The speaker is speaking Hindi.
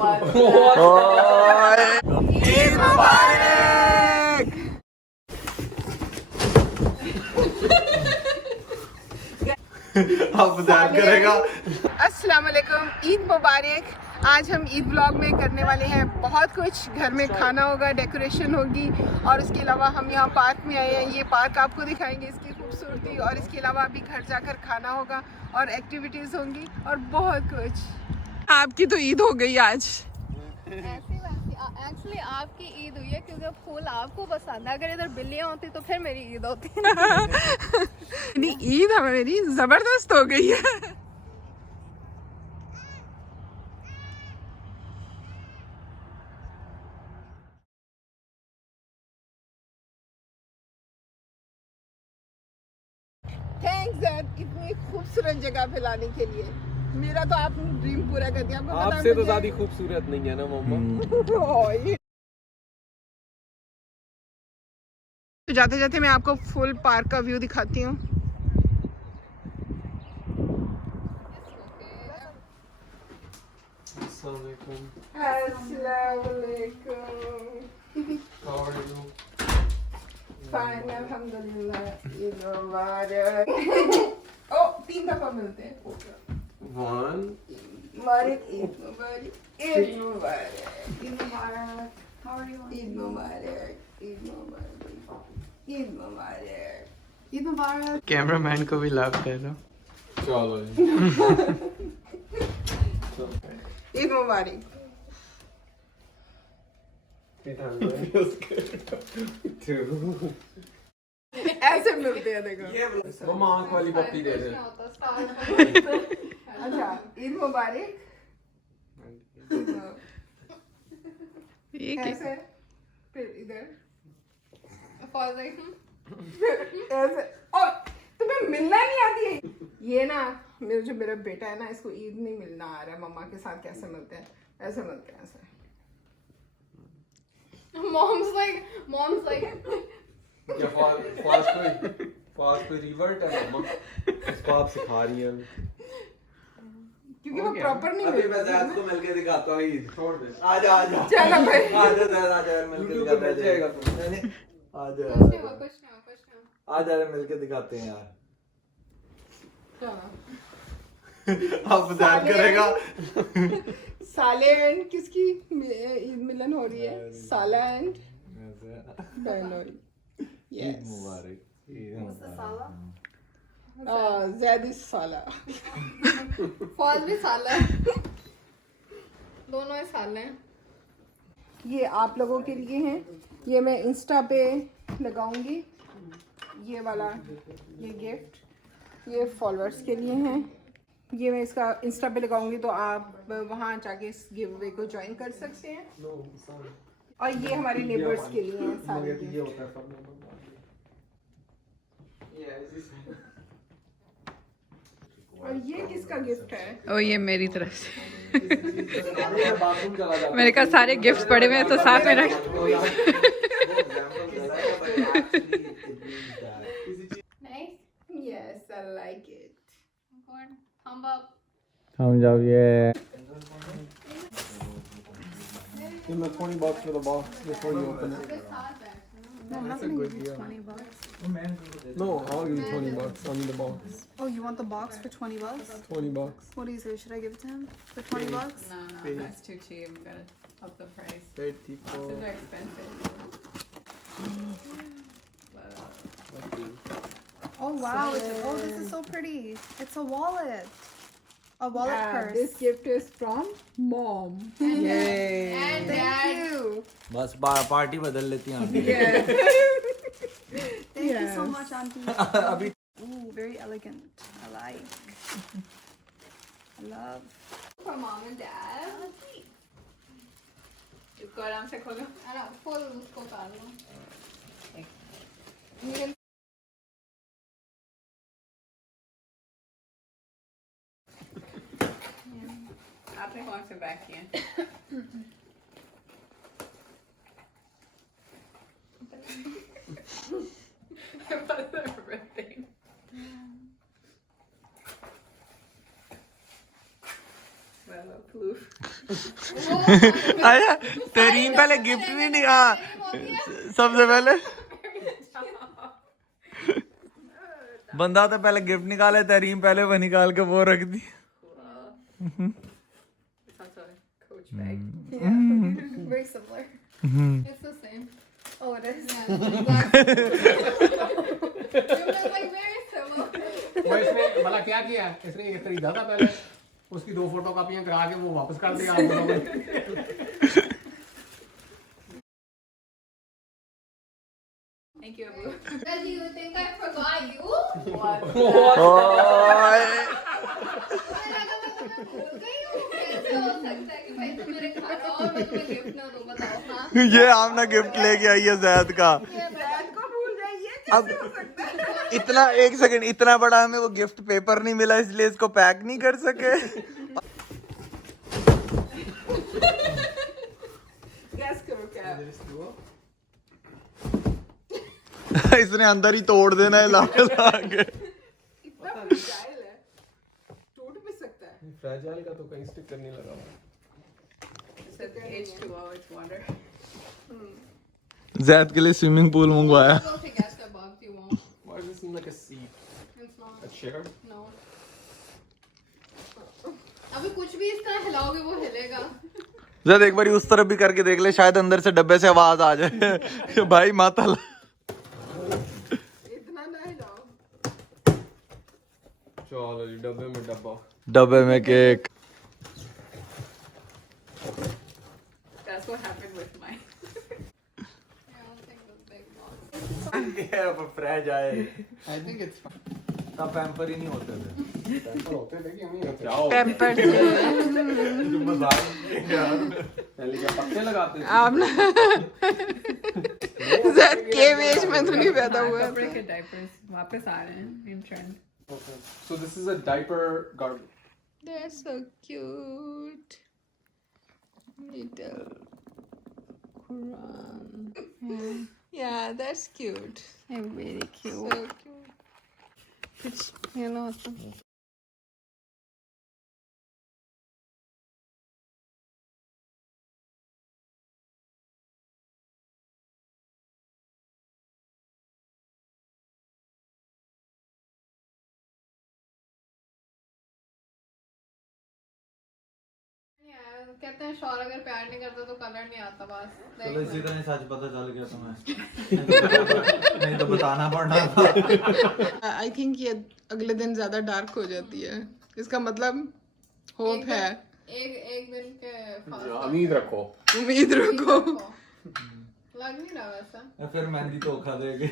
ईद मुबारक। अब ध्यान करेगा। अस्सलाम वालेकुम, ईद मुबारक। आज हम ईद व्लॉग में करने वाले हैं बहुत कुछ। घर में खाना होगा, डेकोरेशन होगी और उसके अलावा हम यहाँ पार्क में आए हैं। ये पार्क आपको दिखाएंगे इसकी खूबसूरती, और इसके अलावा अभी घर जाकर खाना होगा और एक्टिविटीज़ होंगी और बहुत कुछ। आपकी तो ईद हो गई आज। एक्चुअली आपकी ईद हुई है क्योंकि फूल आपको पसंद है। अगर इधर बिल्लियाँ होती तो फिर मेरी ईद होती। नहीं, ईद मेरी जबरदस्त हो गई है। थैंक्स दैट इतनी खूबसूरत जगह पे लाने के लिए। मेरा तो आपने ड्रीम पूरा कर दिया। आपको पता आपसे तो ज्यादा खूबसूरत नहीं है ना मम्मा। तो जाते जाते मैं आपको फुल पार्क का व्यू दिखाती हूँ। फाइन, अल्हम्दुलिल्लाह। ईद मुबारक। ओ, 3 दफा मिलते हैं। वन मुबारक, ईद मुबारक, ईद मुबारक, ईद मुबारक, ईद मुबारक, ईद मुबारक, ईद मुबारक, ईद मुबारक। कैमरामैन को भी लव कर दो। चलो ईद मुबारक। ऐसे मिलते हैं, देखो। मम्मा आँख वाली पप्पी दे दे। अच्छा, ईद मुबारक। ऐसे फिर इधर ऐसे। और तुम्हें मिलना नहीं आती है? ये ना मेरा बेटा है ना, इसको ईद नहीं मिलना आ रहा है। मम्मा के साथ कैसे मिलते हैं? ऐसे मिलते हैं, ऐसे। Mom's like क्या फास्ट कोई रिवर्ट है मम्मा? उसको आप सिखा रही हैं। क्योंकि वो प्रॉपर नहीं अभी मैं मिलता। ज़ैद को मिलके दिखाता हूँ ईद। छोड़ दे। आजा आजा चलो भाई। आजा ज़ैद आजा यार मिलके YouTube पे दिखाते मिल जाएगा हैं। तुम। नहीं, आजा कुछ नहीं हुआ, कुछ नहीं हुआ, कुछ नहीं हुआ। आजा यार मिलके दिखाते हैं यार। अब ध्यान करेगा। साले एंड किसकी ईद मिलन हो रही है? साला एंड बहनोई। ईद मुबारक। ईद मुबारक। ज़ैद इज साला। फौज भी साला है। दोनों ही साले हैं। ये आप लोगों के लिए हैं। ये मैं इंस्टा पे लगाऊंगी। ये वाला, ये गिफ्ट ये फॉलोअर्स के लिए हैं। ये मैं इसका इंस्टा पे लगाऊंगी तो आप वहाँ जाके इस गिव अवे को ज्वाइन कर सकते हैं। और ये हमारे नेबर्स के लिए हैं सारे गिफ्ट। और ये किसका गिफ्ट है? ओ, ये मेरी तरफ से। बाथरूम चला जाता मेरे पास सारे गिफ्ट्स पड़े हुए हैं तो साथ में रख। Nice. Yes, I like it. Good. Thumb up. हम जाओ ये Give him the $20 for the box before you open it. No, That's a good deal. $20. No, I'll give you $20. I'll need the box. Oh, you want the box for $20? $20. What do you say? Should I give it to him for $20? No, that's too cheap. I'm gonna up the price. 34. Those are expensive. Oh wow! Oh, this is so pretty. It's a wallet. A wallet purse. This gift is from mom. And Thank dad. you. बस पार्टी बदल लेती हैं aunty. Thank you so much, auntie. अभी Ooh, very elegant. I like. I love. For mom and dad. इसको आराम से खोलो। अरे फुल उसको उतार लो। आपने कौन से बैग किए? Well, proof. आया तरीम पहले गिफ्ट नहीं दिखा सबसे पहले बंदा तो पहले गिफ्ट निकाले तरीम पहले वो निकाल के वो रख दी Sounds like Coach bag. Very similar. It's the same. Oh, it is. Yeah, exactly. It was like very similar. वो इसने भला क्या किया, इसने ये खरीदा था पहले, उसकी 2 फोटो कॉपियां करा के वो वापस कर दिया आप लोगों ने। Thank you, Abu. Reggie, you think I forgot you? What? भूल गई हूँ। कैसे हो सकता है कि भाई तुम मेरे घर आओ और मैं तुम्हें गिफ्ट ना दूँ, बताओ हाँ? ये आमना गिफ्ट लेके आई है जैद का बैग को भूल जाइए अब इतना एक सेकंड इतना बड़ा हमें वो गिफ्ट पेपर नहीं मिला इसलिए इसको पैक नहीं कर सके गैस करो क्या इसने अंदर ही तोड़ देना है ला के इतना फ्रेजाइल है टूट भी सकता है फ्रेजाइल का तो कहीं स्टिकर नहीं लगा हुआ It says H2O, it's water. Zaid के लिए स्विमिंग पूल मंगवाया Go to guess the box you want. Why does it seem like a seat? It's not. A chair? No. अभी कुछ भी इस तरह हिलाओगे वो हिलेगा. जैद एक बार उस तरफ भी करके देख ले शायद अंदर से डब्बे से आवाज आ जाए भाई माता इतना ना हिलाओ चलो जी डब्बे में डब्बा डब्बे में cake That's what happened with mine. I don't think this big box. ये अब फ्रेज आए I think it's fine. तब पैम्पर ही नहीं होते थे पैम्पर होते थे कि नहीं होते? जाओ पैम्पर्स जो मजाक यार पहले क्या पत्ते लगाते थे आप ना जैद के वेश में तो नहीं पैदा हुआ कपड़े के diapers वापस आ रहे हैं in trend. So this is a diaper garment. That's so cute. Little Quran. Yeah, that's cute. Very cute. So cute. It's yellow. कहते हैं शौर अगर प्यार नहीं करता तो कलर नहीं आता बस. चलो इसी तरह सच पता चल गया तुम्हें नहीं तो बताना पड़ना था I think ये अगले दिन ज्यादा डार्क हो जाती है. इसका मतलब होप है. एक दिन के फास्ट उम्मीद रखो उम्मीद रखो. लग नहीं रहा वैसा. फिर मेहंदी धोखा देगी